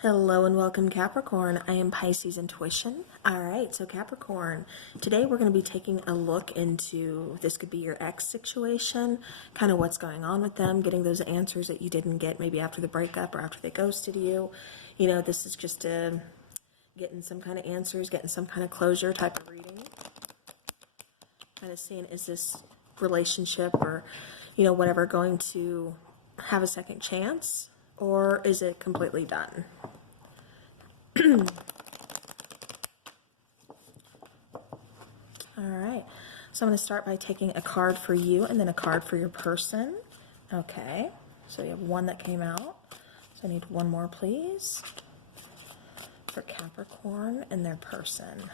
Hello and welcome, Capricorn. I am Pisces Intuition. All right, so Capricorn, today we're going to be taking a look into, this could be your ex situation, kind of what's going on with them, getting those answers that you didn't get maybe after the breakup or after they ghosted you. You know, this is just getting some kind of answers, getting some kind of closure type of reading. Kind of seeing, is this relationship or, you know, whatever going to have a second chance? Or is it completely done? All right. So I'm going to start by taking a card for you and then a card for your person. Okay. So you have one that came out. So I need one more, please, for Capricorn and their person.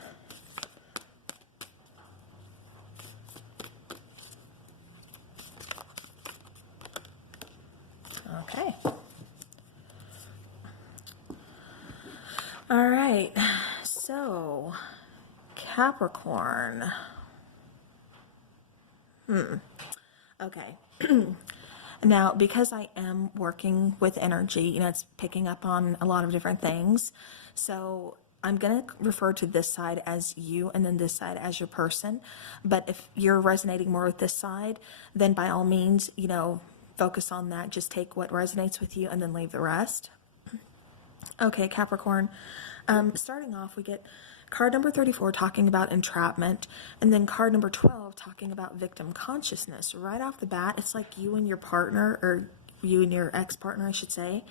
Okay. All right, so Capricorn. Okay. Now, because I am working with energy, you know, it's picking up on a lot of different things. So I'm going to refer to this side as you and then this side as your person. But if you're resonating more with this side, then by all means, you know, focus on that. Just take what resonates with you and then leave the rest. Okay, Capricorn, starting off, we get card number 34 talking about entrapment, and then card number 12 talking about victim consciousness. Right off the bat, it's like you and your partner, or you and your ex-partner, I should say,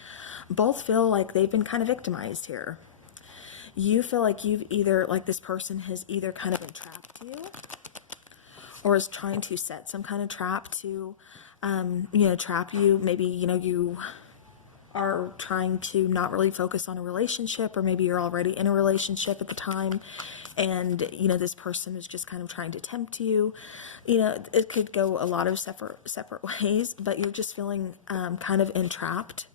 both feel like they've been kind of victimized here. You feel like you've either, like this person has either kind of entrapped you or is trying to set some kind of trap to, you know, trap you. Maybe, you know, you are trying to not really focus on a relationship, or maybe you're already in a relationship at the time and, you know, this person is just kind of trying to tempt you. You know, it could go a lot of separate ways, but you're just feeling kind of entrapped.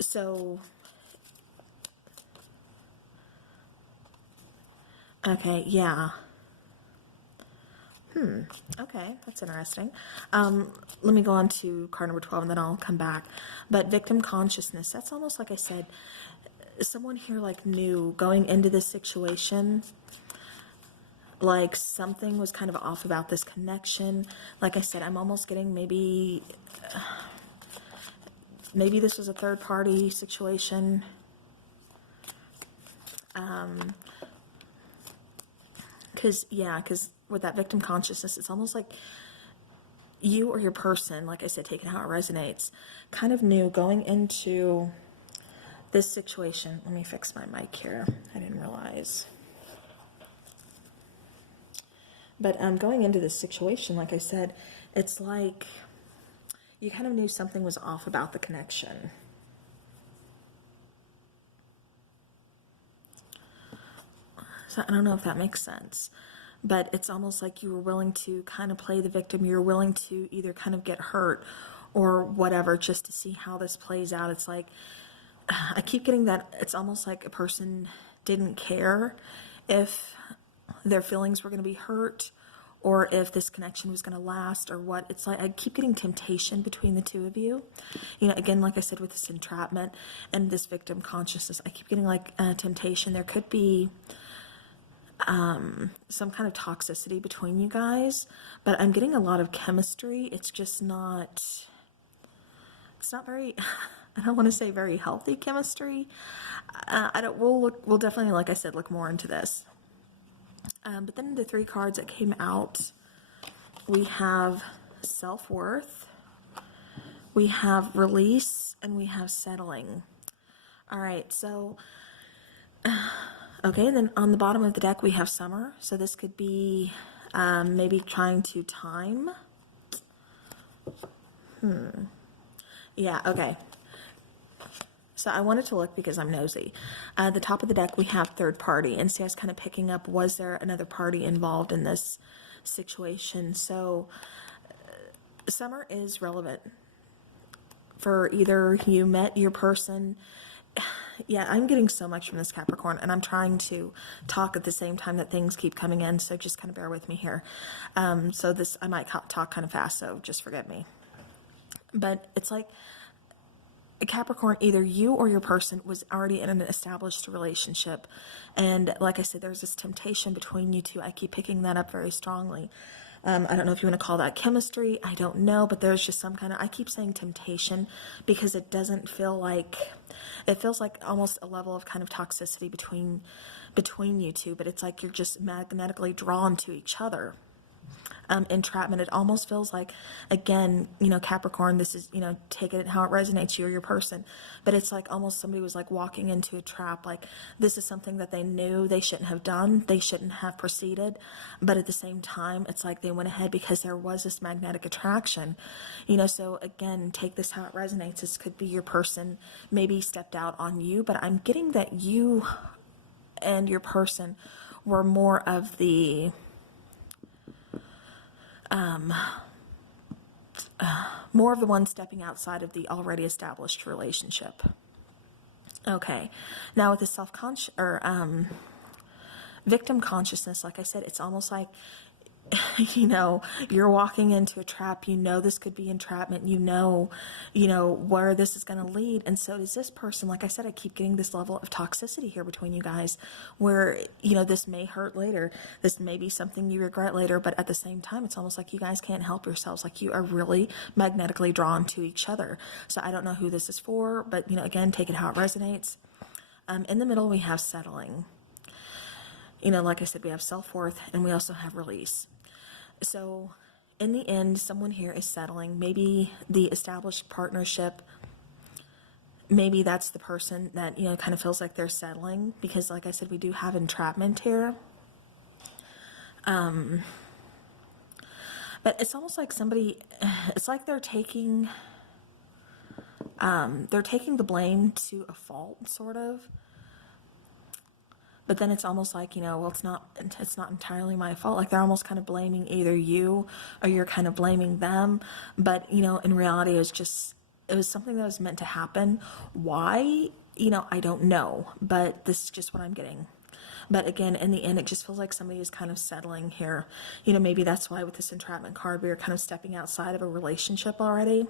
So, okay, yeah. Okay, that's interesting. Let me go on to card number 12 and then I'll come back. But victim consciousness, that's almost like I said, someone here like knew going into this situation, like something was kind of off about this connection. Like I said, I'm almost getting maybe this was a third party situation. Because with that victim consciousness, it's almost like you or your person, like I said, taking how it resonates, kind of knew going into this situation. Let me fix my mic here. I didn't realize. But going into this situation, like I said, it's like you kind of knew something was off about the connection. So I don't know if that makes sense. But it's almost like you were willing to kind of play the victim. You're willing to either kind of get hurt or whatever just to see how this plays out. It's like, I keep getting that it's almost like a person didn't care if their feelings were going to be hurt or if this connection was going to last or what. It's like I keep getting temptation between the two of you. You know, again, like I said, with this entrapment and this victim consciousness, I keep getting like temptation. There could be some kind of toxicity between you guys, but I'm getting a lot of chemistry. It's just not, it's not very, I don't want to say very healthy chemistry. We'll definitely, like I said, look more into this. But then the three cards that came out, we have self-worth, we have release, and we have settling. All right, so okay, and then on the bottom of the deck, we have summer. So this could be maybe trying to time. Yeah, okay. So I wanted to look because I'm nosy. At the top of the deck, we have third party. And so I was kind of picking up, was there another party involved in this situation? So summer is relevant for either you met your person. Yeah, I'm getting so much from this Capricorn, and I'm trying to talk at the same time that things keep coming in, so just kind of bear with me here. So this, I might talk kind of fast, so just forgive me. But it's like Capricorn, either you or your person was already in an established relationship. And like I said, there's this temptation between you two. I keep picking that up very strongly. I don't know if you want to call that chemistry. I don't know, but there's just some kind of, I keep saying temptation because it doesn't feel like, it feels like almost a level of kind of toxicity between you two, but it's like you're just magnetically drawn to each other. Entrapment, it almost feels like, again, you know, Capricorn, this is, you know, take it how it resonates, you or your person, but it's like almost somebody was like walking into a trap, like this is something that they knew they shouldn't have done, they shouldn't have proceeded, but at the same time, it's like they went ahead because there was this magnetic attraction, you know. So again, take this how it resonates. This could be your person maybe stepped out on you, but I'm getting that you and your person were more of the one stepping outside of the already established relationship. Okay, now with the self-conscious or victim consciousness, like I said, it's almost like, you know, you're walking into a trap, you know, this could be entrapment, you know, where this is going to lead. And so does this person. Like I said, I keep getting this level of toxicity here between you guys where, you know, this may hurt later. This may be something you regret later, but at the same time, it's almost like you guys can't help yourselves. Like you are really magnetically drawn to each other. So I don't know who this is for, but, you know, again, take it how it resonates. In the middle, we have settling. You know, like I said, we have self-worth and we also have release. So in the end, someone here is settling. Maybe the established partnership, maybe that's the person that, you know, kind of feels like they're settling because, like I said, we do have entrapment here. But it's almost like somebody, it's like they're taking the blame to a fault, sort of. But then it's almost like, you know, well, it's not entirely my fault. Like they're almost kind of blaming either you or you're kind of blaming them. But, you know, in reality, it was something that was meant to happen. Why? You know, I don't know, but this is just what I'm getting. But again, in the end, it just feels like somebody is kind of settling here. You know, maybe that's why with this entrapment card, we are kind of stepping outside of a relationship already.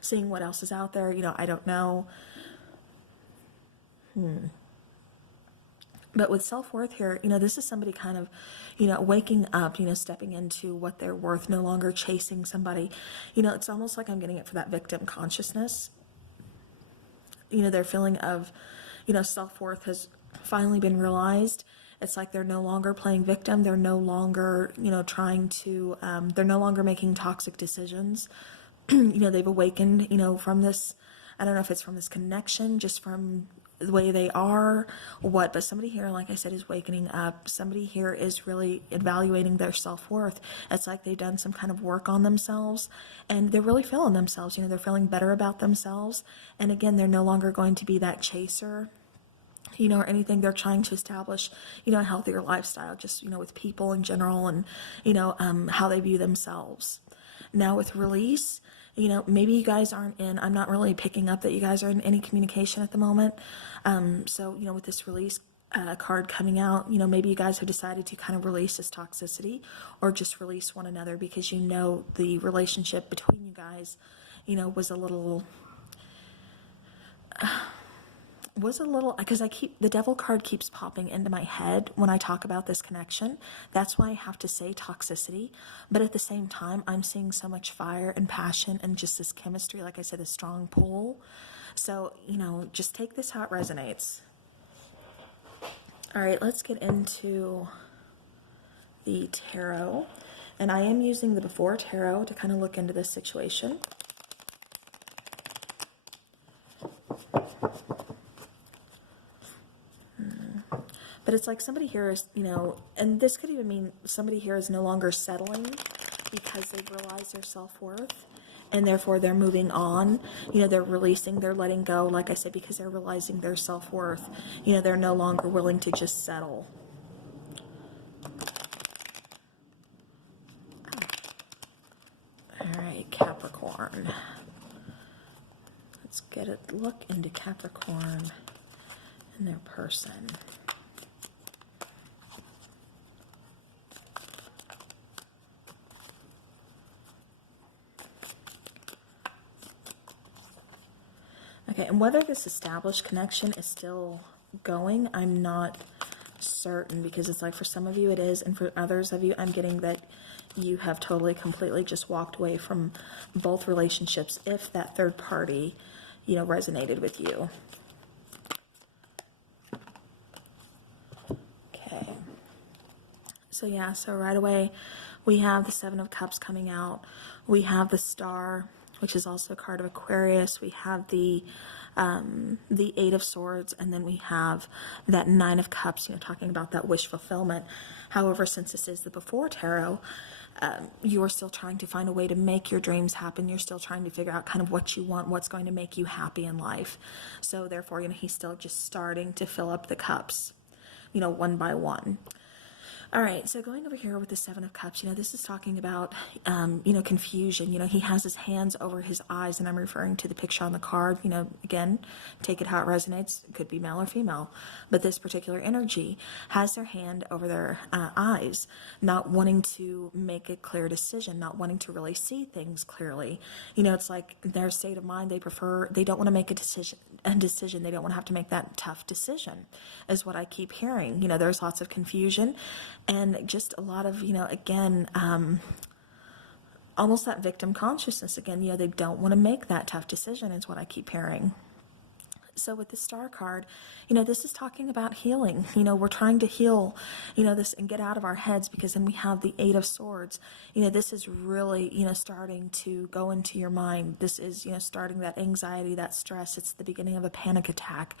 Seeing what else is out there, you know, I don't know. But with self-worth here, you know, this is somebody kind of, you know, waking up, you know, stepping into what they're worth, no longer chasing somebody. You know, it's almost like I'm getting it for that victim consciousness. You know, their feeling of, you know, self-worth has finally been realized. It's like they're no longer playing victim. They're no longer, you know, they're no longer making toxic decisions. You know, they've awakened, you know, from this, I don't know if it's from this connection, just from the way they are or what, but somebody here, like I said, is wakening up. Somebody here is really evaluating their self-worth. It's like they've done some kind of work on themselves and they're really feeling themselves. You know, they're feeling better about themselves. And again, they're no longer going to be that chaser, you know, or anything. They're trying to establish, you know, a healthier lifestyle, just, you know, with people in general and, you know, how they view themselves. Now with release, you know, maybe you guys aren't I'm not really picking up that you guys are in any communication at the moment. So, you know, with this release card coming out, you know, maybe you guys have decided to kind of release this toxicity or just release one another because, you know, the relationship between you guys, you know, was a little, because the devil card keeps popping into my head when I talk about this connection. That's why I have to say toxicity. But at the same time, I'm seeing so much fire and passion and just this chemistry, like I said, a strong pull. So, you know, just take this how it resonates. All right, let's get into the tarot. And I am using the Before Tarot to kind of look into this situation. But it's like somebody here is, you know, and this could even mean somebody here is no longer settling because they've realized their self-worth and therefore they're moving on. You know, they're releasing, they're letting go, like I said, because they're realizing their self-worth. You know, they're no longer willing to just settle. All right, Capricorn. Let's get a look into Capricorn and their person. Okay, and whether this established connection is still going, I'm not certain, because it's like for some of you it is, and for others of you, I'm getting that you have totally, completely just walked away from both relationships if that third party, you know, resonated with you. Okay. So yeah, so right away we have the Seven of Cups coming out. We have the Star, which is also a card of Aquarius. We have the Eight of Swords, and then we have that Nine of Cups, you know, talking about that wish fulfillment. However, since this is the before tarot, you're still trying to find a way to make your dreams happen. You're still trying to figure out kind of what you want, what's going to make you happy in life. So therefore, you know, he's still just starting to fill up the cups, you know, one by one. All right, so going over here with the Seven of Cups, you know, this is talking about, you know, confusion. You know, he has his hands over his eyes, and I'm referring to the picture on the card. You know, again, take it how it resonates. It could be male or female. But this particular energy has their hand over their eyes, not wanting to make a clear decision, not wanting to really see things clearly. You know, it's like their state of mind, they don't want to make a decision. They don't want to have to make that tough decision, is what I keep hearing. You know, there's lots of confusion. And just a lot of, you know, again, almost that victim consciousness again. You know, they don't want to make that tough decision is what I keep hearing. So with the Star card, you know, this is talking about healing. You know, we're trying to heal, you know, this and get out of our heads, because then we have the Eight of Swords. You know, this is really, you know, starting to go into your mind. This is, you know, starting that anxiety, that stress. It's the beginning of a panic attack,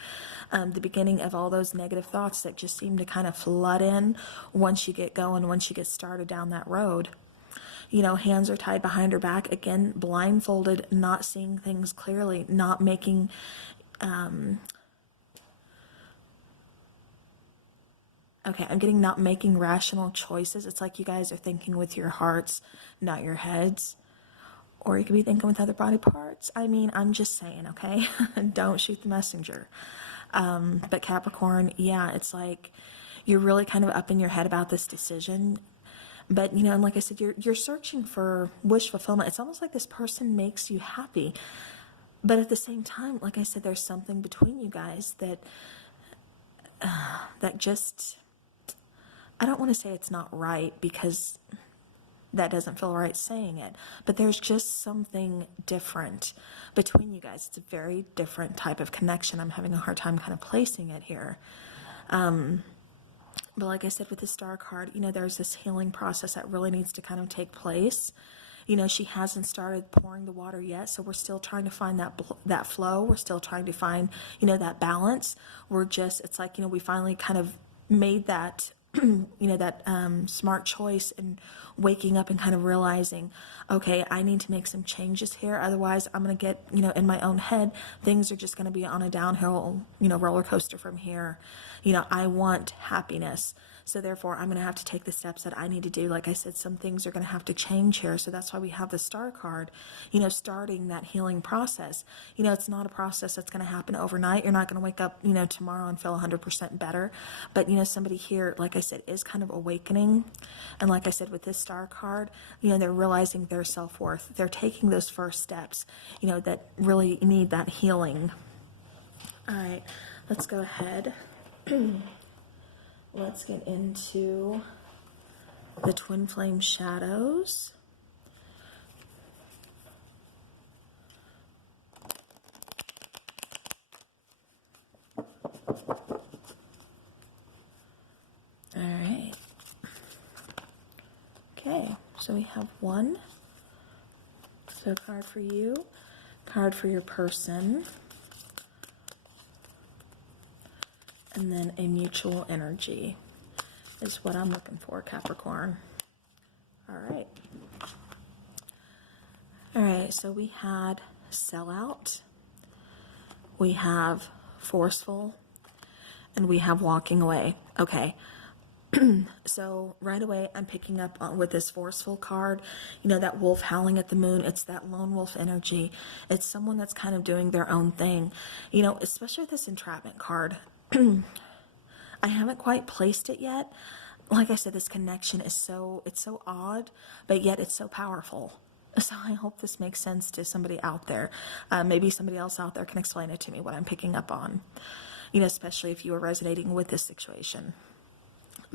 the beginning of all those negative thoughts that just seem to kind of flood in once you get going, once you get started down that road. You know, hands are tied behind her back, again, blindfolded, not seeing things clearly, not making... okay, I'm getting not making rational choices. It's like you guys are thinking with your hearts, not your heads. Or you could be thinking with other body parts. I mean, I'm just saying, okay? Don't shoot the messenger. But Capricorn, yeah, it's like you're really kind of up in your head about this decision. But, you know, and like I said, you're searching for wish fulfillment. It's almost like this person makes you happy. But at the same time, like I said, there's something between you guys that that just, I don't want to say it's not right, because that doesn't feel right saying it, but there's just something different between you guys. It's a very different type of connection. I'm having a hard time kind of placing it here. But like I said, with the Star card, you know, there's this healing process that really needs to kind of take place. You know, she hasn't started pouring the water yet, so we're still trying to find that flow. We're still trying to find, you know, that balance. It's like, you know, we finally kind of made that, you know, that smart choice, and waking up and kind of realizing, okay, I need to make some changes here. Otherwise, I'm going to get, you know, in my own head, things are just going to be on a downhill, you know, roller coaster from here. You know, I want happiness. So therefore, I'm going to have to take the steps that I need to do. Like I said, some things are going to have to change here. So that's why we have the Star card, you know, starting that healing process. You know, it's not a process that's going to happen overnight. You're not going to wake up, you know, tomorrow and feel 100% better. But, you know, somebody here, like I said, is kind of awakening. And like I said, with this Star card, you know, they're realizing their self-worth. They're taking those first steps, you know, that really need that healing. All right, let's go ahead. Let's get into the twin flame shadows. All right. Okay, so we have one. So a card for you, card for your person, and then a mutual energy is what I'm looking for, Capricorn. All right. All right, so we had sellout, we have forceful, and we have walking away. Okay. So right away, I'm picking up on with this forceful card, you know, that wolf howling at the moon. It's that lone wolf energy. It's someone that's kind of doing their own thing, you know, especially with this entrapment card. I haven't quite placed it yet. Like I said, this connection is it's so odd, but yet it's so powerful. So I hope this makes sense to somebody out there. Maybe somebody else out there can explain it to me, what I'm picking up on, especially if you are resonating with this situation.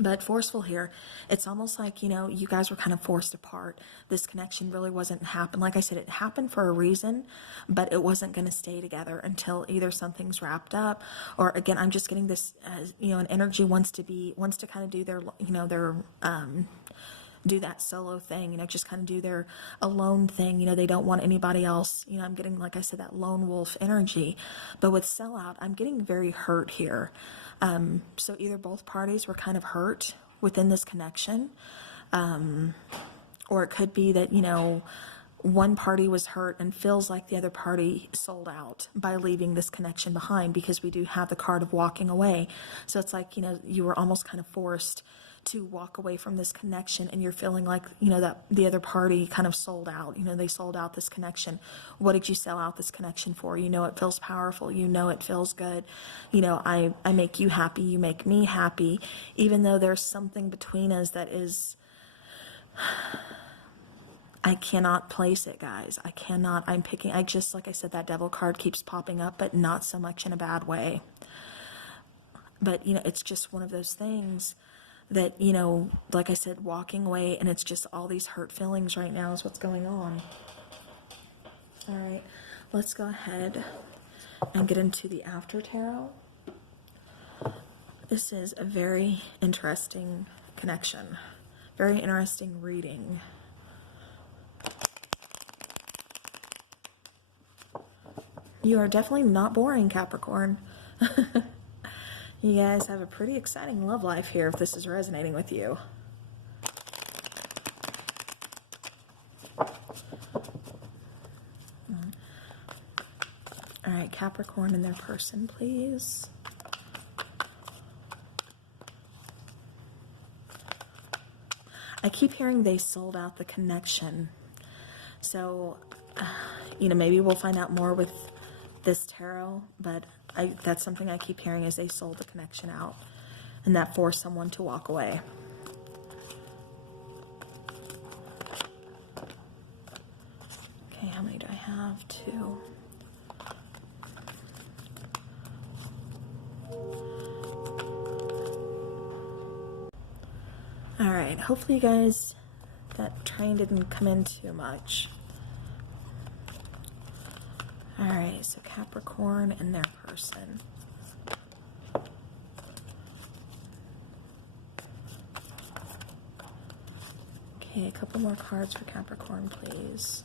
But forceful here, it's almost like, you guys were kind of forced apart. This connection really wasn't happening. Like I said, it happened for a reason, but it wasn't going to stay together until either something's wrapped up, or again, I'm just getting this, an energy wants to kind of do their, do that solo thing, just kind of do their alone thing. They don't want anybody else. I'm getting, like I said, that lone wolf energy. But with sellout, I'm getting very hurt here. So either both parties were kind of hurt within this connection, or it could be that, one party was hurt and feels like the other party sold out by leaving this connection behind, because we do have the card of walking away. So it's like, you were almost kind of forced to walk away from this connection, and you're feeling like, that the other party kind of sold out. They sold out this connection. What did you sell out this connection for? It feels powerful. It feels good. I make you happy. You make me happy. Even though there's something between us that is, I cannot place it, guys. I cannot. Like I said, that devil card keeps popping up, but not so much in a bad way. But, it's just one of those things that, like I said, walking away, and it's just all these hurt feelings right now is what's going on. All right, let's go ahead and get into the after tarot. This is a very interesting connection, very interesting reading. You are definitely not boring, Capricorn. You guys have a pretty exciting love life here if this is resonating with you. All right, Capricorn and their person, please. I keep hearing they sold out the connection. So, maybe we'll find out more with this tarot, but that's something I keep hearing, is they sold the connection out, and that forced someone to walk away. Okay, how many do I have? 2. All right, hopefully you guys, that train didn't come in too much. All right, so Capricorn and their person. Okay, a couple more cards for Capricorn, please.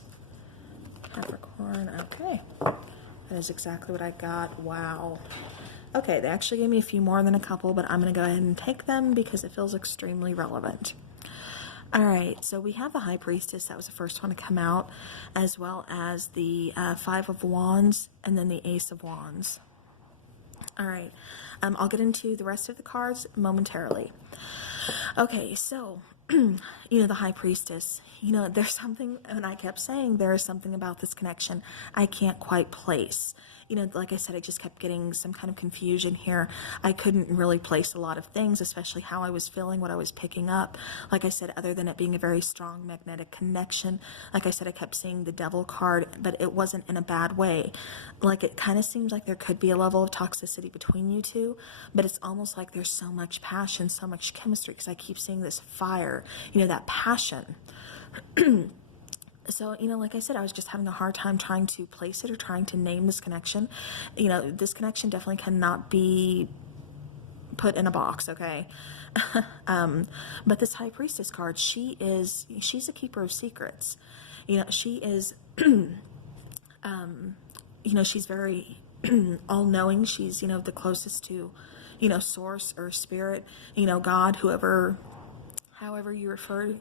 Capricorn, okay. That is exactly what I got. Wow. Okay, they actually gave me a few more than a couple, but I'm going to go ahead and take them because it feels extremely relevant. All right, so we have the High Priestess. That was the first one to come out, as well as the Five of Wands and then the Ace of Wands. All right, I'll get into the rest of the cards momentarily. Okay, so, the High Priestess, there's something, and I kept saying there is something about this connection I can't quite place. Like I said, I just kept getting some kind of confusion here. I couldn't really place a lot of things, especially how I was feeling, what I was picking up. Like I said, other than it being a very strong magnetic connection, like I said, I kept seeing the Devil card, but it wasn't in a bad way. Like, it kind of seems like there could be a level of toxicity between you two, but it's almost like there's so much passion, so much chemistry, because I keep seeing this fire, that passion. So, like I said, I was just having a hard time trying to place it or trying to name this connection. This connection definitely cannot be put in a box, okay? But this High Priestess card, she's a keeper of secrets. She is, she's very all-knowing. She's, the closest to, source or spirit, God, however you refer,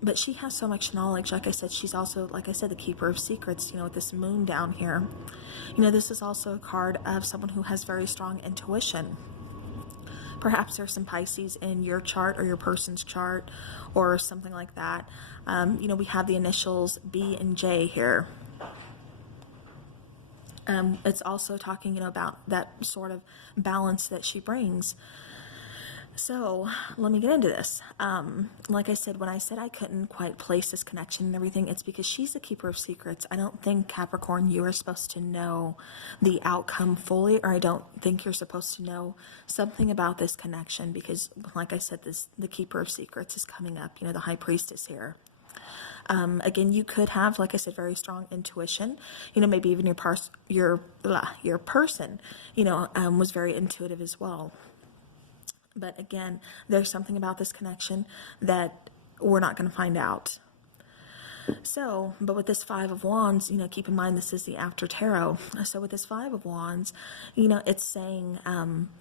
but she has so much knowledge. Like I said, she's also, like I said, the keeper of secrets, with this moon down here. This is also a card of someone who has very strong intuition. Perhaps there's some Pisces in your chart or your person's chart or something like that. We have the initials B and J here. It's also talking, about that sort of balance that she brings. So let me get into this. Like I said, when I said I couldn't quite place this connection and everything, it's because she's the keeper of secrets. I don't think, Capricorn, you are supposed to know the outcome fully, or I don't think you're supposed to know something about this connection because, like I said, the keeper of secrets is coming up. The high priestess here. Again, you could have, like I said, very strong intuition. Maybe even your person, was very intuitive as well. But again, there's something about this connection that we're not going to find out. So, but with this Five of Wands, keep in mind this is the after tarot. So with this Five of Wands, it's saying,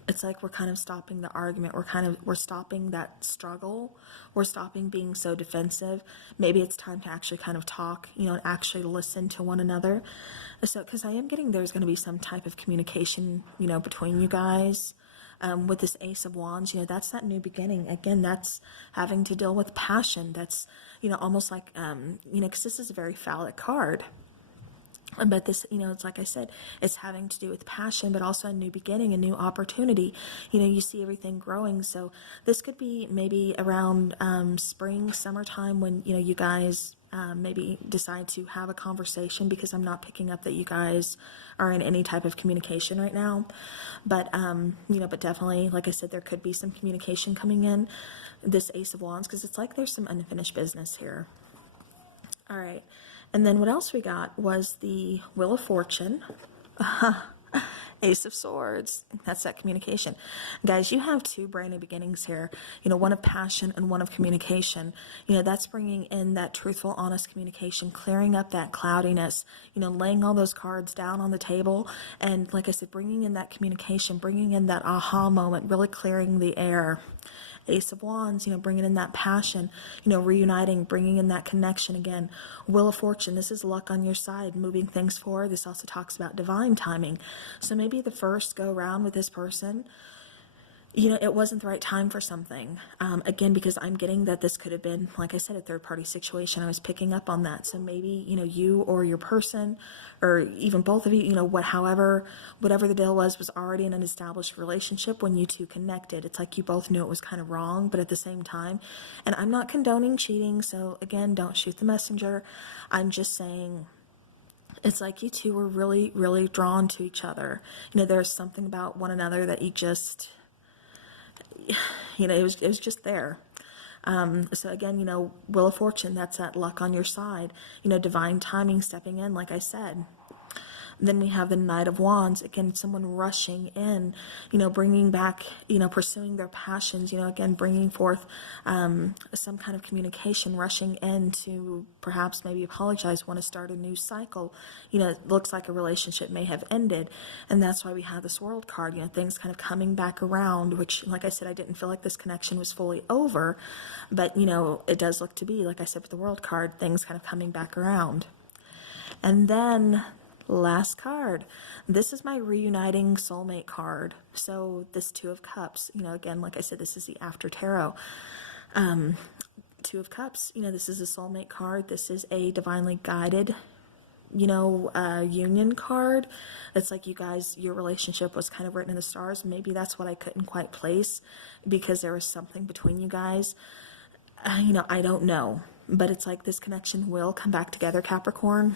it's like we're kind of stopping the argument. We're stopping that struggle. We're stopping being so defensive. Maybe it's time to actually kind of talk, and actually listen to one another. So, because I am getting there's going to be some type of communication, between you guys. With this Ace of Wands, that's that new beginning. Again, that's having to deal with passion. That's, almost like, because this is a very phallic card. But this, it's like I said, it's having to do with passion, but also a new beginning, a new opportunity. You see everything growing. So this could be maybe around spring, summertime when, you guys maybe decide to have a conversation, because I'm not picking up that you guys are in any type of communication right now. But, but definitely, like I said, there could be some communication coming in, this Ace of Wands, because it's like there's some unfinished business here. All right. And then what else we got was the Wheel of Fortune, Ace of Swords. That's that communication. Guys, you have two brand new beginnings here, one of passion and one of communication. That's bringing in that truthful, honest communication, clearing up that cloudiness, laying all those cards down on the table. And like I said, bringing in that communication, bringing in that aha moment, really clearing the air. Ace of Wands, bringing in that passion, reuniting, bringing in that connection again. Wheel of Fortune, this is luck on your side, moving things forward. This also talks about divine timing. So maybe the first go around with this person, it wasn't the right time for something. Again, because I'm getting that this could have been, like I said, a third-party situation. I was picking up on that. So maybe, you or your person, or even both of you, whatever the deal was already in an established relationship when you two connected. It's like you both knew it was kind of wrong, but at the same time, and I'm not condoning cheating, so again, don't shoot the messenger. I'm just saying, it's like you two were really, really drawn to each other. There's something about one another that you just... it was just there. So again, Wheel of Fortune, that's that luck on your side, divine timing stepping in, like I said. Then we have the Knight of Wands, again, someone rushing in, bringing back, pursuing their passions, again, bringing forth some kind of communication, rushing in to perhaps maybe apologize, want to start a new cycle. It looks like a relationship may have ended, and that's why we have this World card, things kind of coming back around, which, like I said, I didn't feel like this connection was fully over, but, it does look to be, like I said, with the World card, things kind of coming back around. And then... last card. This is my reuniting soulmate card. So this Two of Cups, again, like I said, this is the after tarot. Two of Cups, this is a soulmate card. This is a divinely guided, union card. It's like you guys, your relationship was kind of written in the stars. Maybe that's what I couldn't quite place, because there was something between you guys. I don't know, but it's like this connection will come back together, Capricorn.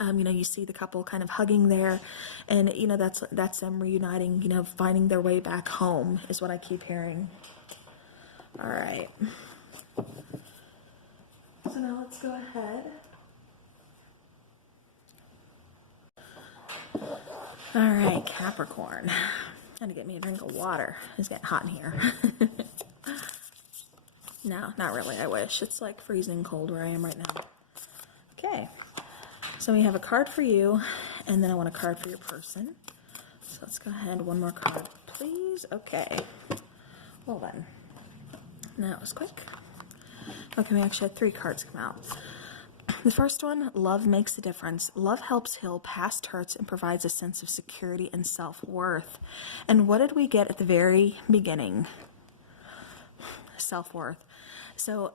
You see the couple kind of hugging there, and, that's them reuniting, finding their way back home is what I keep hearing. All right. So now let's go ahead. All right, Capricorn. Gotta get me a drink of water. It's getting hot in here. No, not really. I wish. It's like freezing cold where I am right now. Okay. So we have a card for you, and then I want a card for your person. So let's go ahead. One more card, please. Okay. Well then. That was quick. Okay, we actually had 3 cards come out. The first one, love makes a difference. Love helps heal past hurts and provides a sense of security and self-worth. And what did we get at the very beginning? Self-worth. So,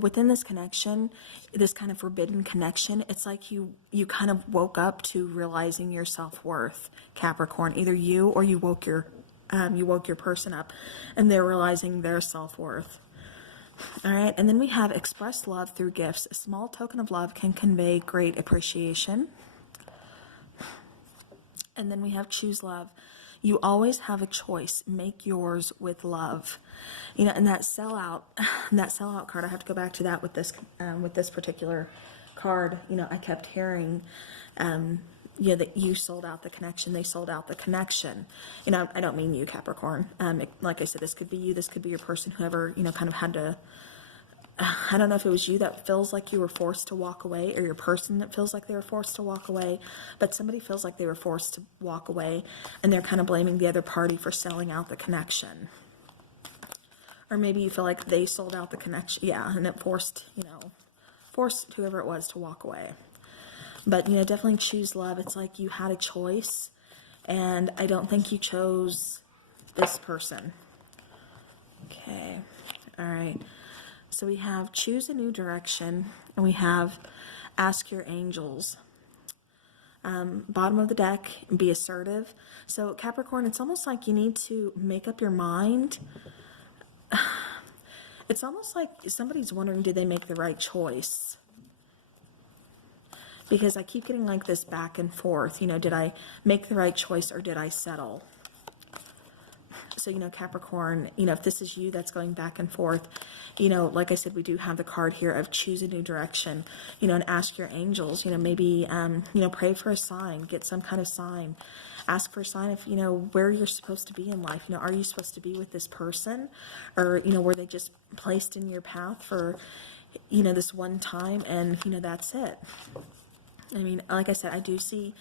within this connection, this kind of forbidden connection, it's like you kind of woke up to realizing your self-worth, Capricorn. Either you or you woke your You woke your person up and they're realizing their self-worth. All right, and then we have express love through gifts. A small token of love can convey great appreciation. And then we have choose love. You always have a choice. Make yours with love. You know, and that sellout card, I have to go back to that with this particular card. You know, I kept hearing, that you sold out the connection, they sold out the connection. You know, I don't mean you, Capricorn. Like I said, this could be you, this could be your person, whoever, kind of had to, I don't know if it was you that feels like you were forced to walk away, or your person that feels like they were forced to walk away, but somebody feels like they were forced to walk away, and they're kind of blaming the other party for selling out the connection. Or maybe you feel like they sold out the connection, and it forced whoever it was to walk away. But, definitely choose love. It's like you had a choice, and I don't think you chose this person. Okay, all right. So we have choose a new direction, and we have ask your angels. Bottom of the deck, be assertive. So Capricorn, it's almost like you need to make up your mind. It's almost like somebody's wondering, did they make the right choice? Because I keep getting like this back and forth, did I make the right choice or did I settle? So, Capricorn, if this is you that's going back and forth, like I said, we do have the card here of choose a new direction, and ask your angels, maybe, pray for a sign, get some kind of sign, ask for a sign of, where you're supposed to be in life. Are you supposed to be with this person, or, were they just placed in your path for, this one time, and, that's it. I mean, like I said, I do see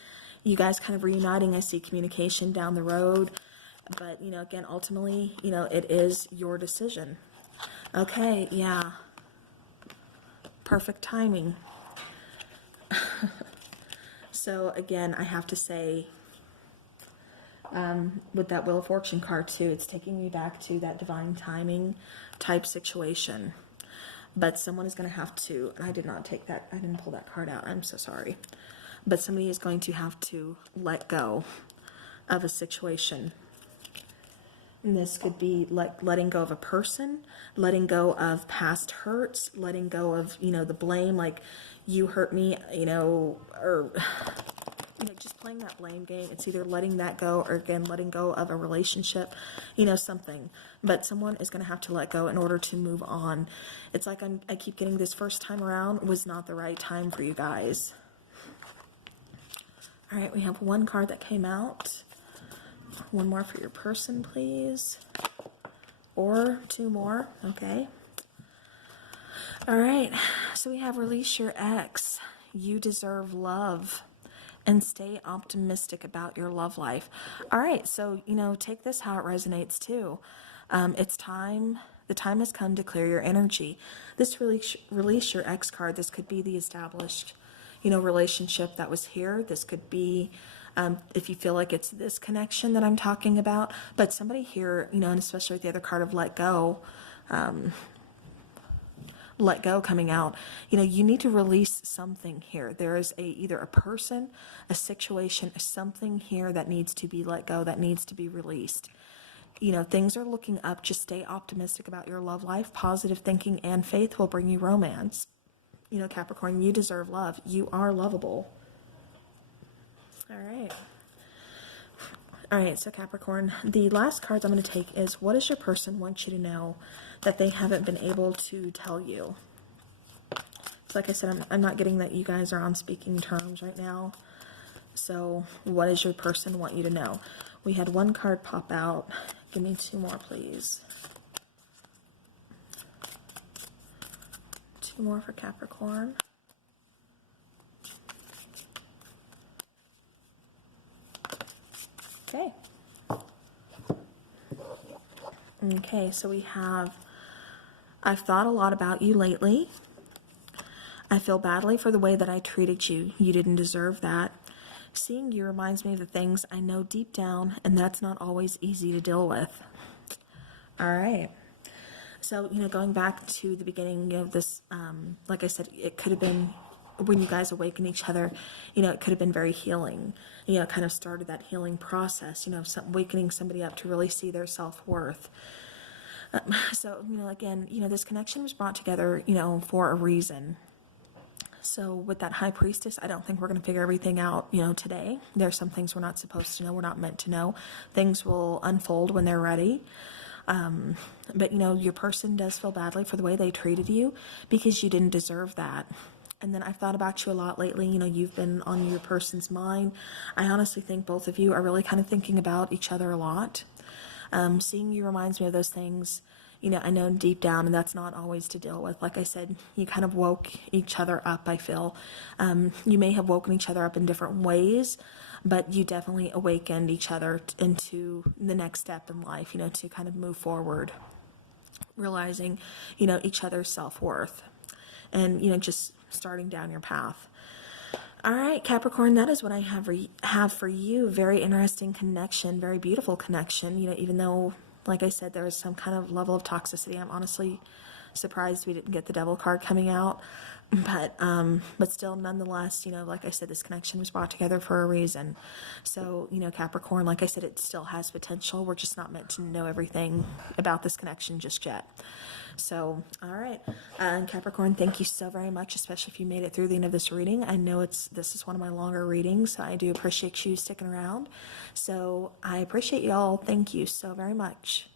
you guys kind of reuniting. I see communication down the road. But, again, ultimately, it is your decision. Okay, yeah. Perfect timing. So, again, I have to say, with that Wheel of Fortune card, too, it's taking me back to that divine timing type situation. But someone is going to have to, and I didn't pull that card out, I'm so sorry. But somebody is going to have to let go of a situation. And this could be like letting go of a person, letting go of past hurts, letting go of, the blame, like you hurt me, or just playing that blame game. It's either letting that go or, again, letting go of a relationship, something. But someone is going to have to let go in order to move on. It's like I keep getting this first time around was not the right time for you guys. All right, we have one card that came out. One more for your person, please. Or two more, okay. All right, so we have release your ex. You deserve love. And stay optimistic about your love life. All right, so, take this how it resonates too. It's time, the time has come to clear your energy. This release your ex card, this could be the established, relationship that was here. This could be, if you feel like it's this connection that I'm talking about. But somebody here, and especially with the other card of let go coming out, you need to release something here. There is either a person, a situation, something here that needs to be let go, that needs to be released. Things are looking up. Just stay optimistic about your love life. Positive thinking and faith will bring you romance. Capricorn, you deserve love. You are lovable. All right, so Capricorn, the last cards I'm going to take is, what does your person want you to know that they haven't been able to tell you? So like I said, I'm not getting that you guys are on speaking terms right now. So what does your person want you to know? We had one card pop out. Give me two more, please. Two more for Capricorn. Okay. Okay, so we have, I've thought a lot about you lately. I feel badly for the way that I treated you. You didn't deserve that. Seeing you reminds me of the things I know deep down, and that's not always easy to deal with. All right. So, going back to the beginning of this, like I said, it could have been when you guys awaken each other, you know, it could have been very healing. You know, kind of started that healing process, you know, wakening somebody up to really see their self-worth. So, you know, again, you know, this connection was brought together, you know, for a reason. So with that high priestess, I don't think we're going to figure everything out, you know, today. There's some things we're not supposed to know. We're not meant to know. Things will unfold when they're ready. But, you know, your person does feel badly for the way they treated you because you didn't deserve that. And then I've thought about you a lot lately. You know, you've been on your person's mind. I honestly think both of you are really kind of thinking about each other a lot. Seeing you reminds me of those things, you know, I know deep down, and that's not always to deal with. Like I said, you kind of woke each other up, I feel. You may have woken each other up in different ways, but you definitely awakened each other into the next step in life, you know, to kind of move forward, realizing, you know, each other's self-worth and, you know, just starting down your path. All right, Capricorn, that is what I have for you. Very interesting connection, very beautiful connection. You know, even though, like I said, there was some kind of level of toxicity, I'm honestly surprised we didn't get the Devil card coming out. But still, nonetheless, you know, like I said, this connection was brought together for a reason. So, you know, Capricorn, like I said, it still has potential. We're just not meant to know everything about this connection just yet. So, all right. Capricorn, thank you so very much, especially if you made it through the end of this reading. I know this is one of my longer readings, so I do appreciate you sticking around. So I appreciate y'all. Thank you so very much.